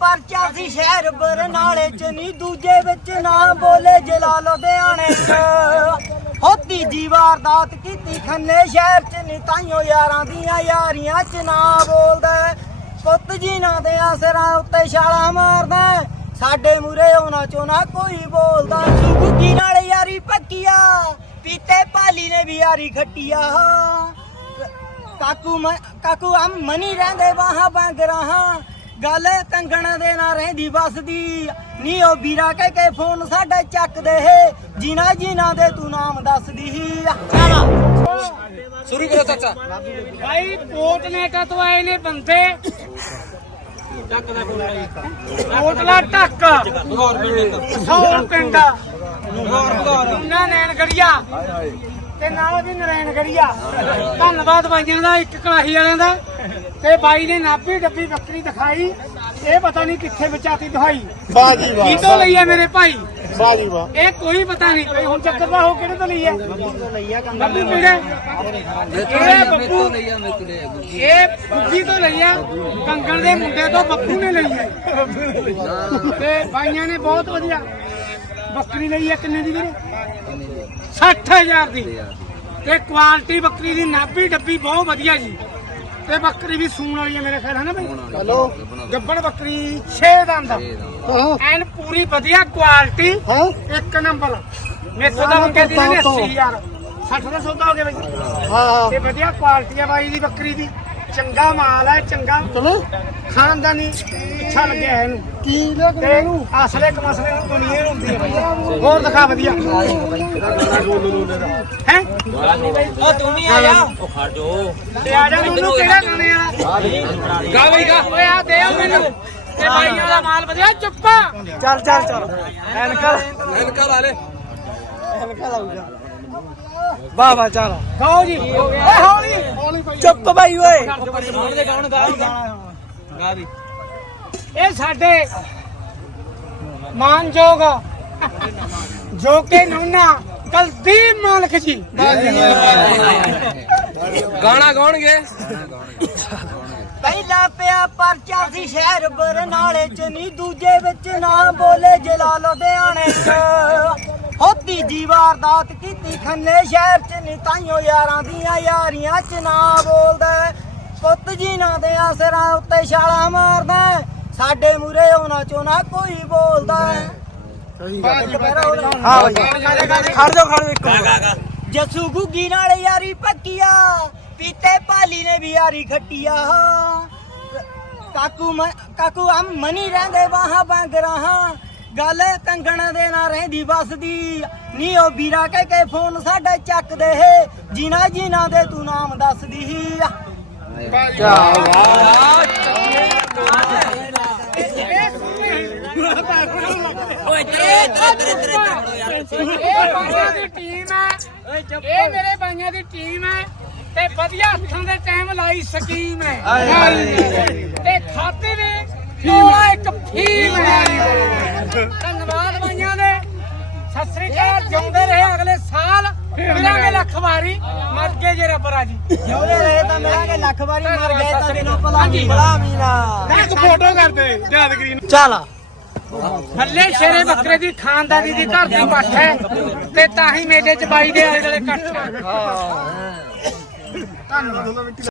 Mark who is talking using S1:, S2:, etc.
S1: ਪਰਚਾ ਸੀ ਸ਼ਹਿਰ ਬਰਨਾਲੇ ਚ ਨਹੀਂ ਦੂਜੇ ਵਿੱਚ ਨਾ ਬੋਲੇ ਜ਼ਿਲ੍ਹਾ ਲੁਧਿਆਣੇ ਚ। ਹੋ ਤੀਜੀ ਵਾਰਦਾਤ ਕੀਤੀ ਖੰਨੇ ਸ਼ਹਿਰ ਚ ਨਹੀਂ ਤਾਈਓ ਯਾਰਾਂ ਦੀਆਂ ਯਾਰੀਆਂ ਚ ਨਾ ਬੋਲਦਾ। ਪੁੱਤ ਜੀ ਨਾ ਦੇ ਆਸਰਾਂ ਉੱਤੇ ਛਾਲਾ ਮਾਰਦਾ, ਸਾਡੇ ਮੂਰੇ ਉਹਨਾਂ ਚੋਂ ਨਾ ਕੋਈ ਬੋਲਦਾ। ਸੁਖੀ ਨਾਲ ਯਾਰੀ ਪੱਕੀਆ, ਪੀਤੇ ਪਾਲੀ ਨੇ ਵੀ ਯਾਰੀ ਖੱਟੀਆ। ਕਾਕੂ ਕਾਕੂ ਆ ਮਨੀ ਰਹਿੰਦੇ ਵਾਹਾਂ ਬੰਗ ਰਹਾ। ਗੱਲ ਕੰਗਣ ਦੇ ਨਾ ਰਹਿੰਦੀ ਬਸਦੀ ਨੀ ਉਹ ਵੀਰਾ ਕਹਿ ਕੇ ਫੋਨ ਸਾਡਾ ਚੱਕਦੇ ਹੈ ਜਿਨਾ ਜਿਨਾ ਦੇ ਤੂੰ ਨਾਮ ਦੱਸਦੀ।
S2: ਸ਼ੁਰੂ ਕਰੋ ਚਾਚਾ।
S3: ਭਾਈ ਕੋਟਨੇਟਾ ਤੋਂ ਆਏ ਨੇ ਬੰਦੇ। ਕੋਟਲਾ ਢੱਕ
S2: ਬਗੌਰ ਪਿੰਡ। ਬਗੌਰ ਬਗੌਰ
S3: ਉਹਨਾਂ ਨੈਣ ਗੜੀਆ ਤੇ ਨਾਲ ਵੀ ਨਰੈਣ ਗੜੀਆ ਧੰਨਵਾਦ ਬਾਈਆਂ ਦਾ ਇੱਕ ਕਲਾਹੀ ਵਾਲਿਆਂ ਦਾ। ਤੇ ਬਾਈ ਨੇ ਨਾਭੀ ਡੱਬੀ ਬੱਕਰੀ ਦਿਖਾਈ। ਇਹ ਪਤਾ ਨਹੀਂ ਕਿੱਥੇ ਵਿਚਾਤੀ ਦਹਾਈ
S4: ਵਾਹ ਜੀ
S3: ਕੀ ਤੋਂ ਲਈ ਹੈ ਮੇਰੇ ਭਾਈ?
S4: ਵਾਹ ਜੀ ਵਾਹ।
S3: ਇਹ ਕੋਈ ਪਤਾ ਨਹੀਂ। ਭਾਈ ਹੁਣ ਚੱਕਰ ਦਾ ਹੋ ਕਿਹੜੇ ਤੋਂ ਲਈ ਹੈ? ਬੱਬੂ ਕਿਹੜੇ? ਇਹ ਬੱਬੂ। ਇਹ ਬੁੱਢੀ ਤੋਂ ਲਈ ਹੈ। ਕੰਗਣ ਦੇ ਮੁੰਡੇ ਤੋਂ ਬੱਬੂ ਨੇ ਲਈ ਹੈ। ਤੇ ਬਾਈਆਂ ਨੇ ਬਹੁਤ ਵਧੀਆ। ਬੱਕਰੀ ਲਈ ਹੈ ਕਿੰਨੇ ਦੀ ਵੀਰੇ? 60000 ਦੀ। ਤੇ ਕੁਆਲਿਟੀ ਬੱਕਰੀ ਦੀ ਨਾਭੀ ਡੱਬੀ ਬਹੁਤ ਵਧੀਆ ਜੀ। ਤੇ ਬੱਕਰੀ ਵੀ ਸੂਣ ਵਾਲੀ ਹੈ ਮੇਰੇ ਖਿਆਲ ਹੈ ਨਾ ਬਈ।
S4: ਹਲੋ
S3: ਗੱਬਣ ਬੱਕਰੀ 6 ਦੰਦ
S4: ਹਾਂ।
S3: ਐਨ ਪੂਰੀ ਵਧੀਆ ਕੁਆਲਿਟੀ
S4: ਹਾਂ।
S3: ਇੱਕ ਨੰਬਰ। ਮੇਥੋਂ ਦਾ ਮੰਗੇ ਦੀ ਨੇ 80000 60 ਦਾ ਸੌਦਾ ਹੋ ਗਿਆ ਬਈ।
S4: ਹਾਂ।
S3: ਤੇ ਵਧੀਆ ਕੁਆਲਿਟੀ ਆ ਬਾਈ ਦੀ ਬੱਕਰੀ ਦੀ। ਚੰਗਾ ਮਾਲ ਹੈ ਚੰਗਾ
S4: ਚਲੋ।
S3: ਖਾਨਦਾਨੀ ਅੱਛਾ ਲੱਗਿਆ ਹੈ ਇਹਨੂੰ।
S4: ਕੀ ਲੈ ਕੇ
S3: ਤੇ ਅਸਲੇ ਕਮਸਲੇ ਨੂੰ ਦੁਨੀਆ ਹੁੰਦੀ ਹੈ ਬਈ ਹੋਰ ਦਿਖਾ ਵਧੀਆ। ਹੈ?
S2: ਉਹ ਤੂੰ ਵੀ ਆ ਜਾ ਉਹ ਖੜ ਜੋ
S3: ਤੇ ਆ ਜਾ ਮੈਨੂੰ ਕਿਹੜਾ ਗਾਣੇ ਆ?
S2: ਗਾ ਬਈ ਗਾ।
S3: ਓਏ ਆ ਦੇ ਮੈਨੂੰ। ਤੇ ਬਾਈਆਂ ਦਾ ਮਾਲ ਵਧੀਆ ਚੁੱਪਾ।
S4: ਚੱਲ ਚੱਲ ਚੱਲ। ਐਨਕਲ
S2: ਐਨਕਾ ਵਾਲੇ
S4: ਵਾਹ ਵਾਹ ਚੱਲ
S3: ਗਾਓ ਜੀ। ਓਏ ਹੌਲੀ।
S4: ਚੁੱਪ ਬਾਈ ਓਏ।
S2: ਗਾਉਣ ਦੇ ਗਾਉਣ ਗਾ ਗਾ ਵੀ
S3: ਇਹ ਸਾਡੇ ਮਾਨਯੋਗ ਜੋ ਕਿ ਨੌਨਾ ਕੁਲਦੀਪ ਮਾਲਕ ਜੀ।
S2: ਗਾਣਾ ਗਾਉਣਗੇ।
S1: ਪਹਿਲਾ ਪਿਆ ਪਰਚਾ ਸੀ ਸ਼ਹਿਰ ਬਰਨਾਲੇ ਚ ਨਹੀਂ ਦੂਜੇ ਵਿੱਚ ਨਾ ਬੋਲੇ ਜ਼ਿਲ੍ਹਾ ਲੁਧਿਆਣੇ ਚ। ਹੋ ਤੀਜੀ ਵਾਰਦਾਤ ਕੀਤੀ ਖੰਨੇ ਸ਼ਹਿਰ ਚ ਨਹੀਂ ਤਾਈਓ ਯਾਰਾਂ ਦੀਆਂ ਯਾਰੀਆਂ ਚ ਨਾ ਬੋਲਦਾ। ਪੁੱਤ ਜੀ ਨਾ ਦੇ ਆਸਰਾਂ ਉੱਤੇ ਛਾਲਾ ਮਾਰਦਾ ਸਾਡੇ ਮੂਰੇ ਉਹਨਾਂ ਚੋਂ ਨਾ ਕੋਈ ਬੋਲਦਾ। ਇੱਕ ਪੈਰਾ ਹੋਰ
S4: ਹਾਂ ਬਾਈ। ਖੜ ਜਾ ਖੜ ਇੱਕ
S1: ਜਸੂ ਗੁੱਗੀ ਨਾਲ ਯਾਰੀ ਪੱਕੀਆ ਪੀਤੇ ਪਾਲੀ ਨੇ ਵੀ ਯਾਰੀ ਖੱਟੀਆ। ਕਾਕੂ ਕਾਕੂ ਆ ਮਨੀ ਰਹਿੰਦੇ ਵਾਹਾਂ ਬੰਗ ਰਹਾ। ਗੱਲ ਕੰਗਣ ਦੇ ਨਾ ਰਹਿੰਦੀ ਬਸਦੀ ਨੀ ਉਹ ਵੀਰਾ ਕਹਿ ਕੇ ਫੋਨ ਸਾਡਾ ਚੱਕਦੇ ਹੈ। ਜਿਨਾ ਜਿਨਾ ਦੇ ਤੂੰ ਨਾਮ ਦੱਸਦੀ।
S2: ਓਏ ਤੇਰੇ ਤੇਰੇ ਤੇਰੇ
S3: ਇਹ ਬਾਈਆਂ ਦੀ ਟੀਮ ਹੈ। ਇਹ ਮੇਰੇ ਬਾਈਆਂ ਦੀ ਟੀਮ ਹੈ। ਤੇ ਵਧੀਆ ਹੱਥਾਂ ਦੇ ਟਾਈਮ ਲਾਈ ਸਕੀਮ ਹੈ। ਤੇ ਖਾਤੇ ਦੇ ਕੋਲਾ ਇੱਕ ਫੀਮ ਹੈ। ਧੰਨਵਾਦ ਬਾਈਆਂ ਦੇ। ਸਤਿ ਸ੍ਰੀ ਅਕਾਲ ਜਿਉਂਦੇ ਰਹੇ ਅਗਲੇ ਸਾਲ। ਮਿਲਾਂਗੇ ਲੱਖ ਵਾਰੀ। ਮਰ ਗਏ ਜੇ ਰੱਬ ਰਾਜੀ।
S1: ਜਿਉਂਦੇ ਰਹੇ ਤਾਂ ਮਿਲਾਂਗੇ ਲੱਖ ਵਾਰੀ ਮਰ ਗਏ ਤਾਂ ਦਿਨੋਂ ਭਲਾ ਬੜਾ ਮੀਨਾ
S3: ਇੱਕ ਫੋਟੋ ਕਰਦੇ ਯਾਦਗਰੀ
S4: ਚੱਲ।
S3: ਥੱਲੇ ਸ਼ੇਰੇ ਬੱਕਰੇ ਦੀ ਖਾਨਦਾਨੀ ਦੀ ਘਰ ਦੀ ਪੱਠ ਹੈ। ਤੇ ਤਾਂ ਹੀ ਮੇਲੇ ਚ ਬਾਈ ਦੇ ਆਲੇ ਦੁਆਲੇ ਇਕੱਠ ਹੈ। ਧੰਨਵਾਦ।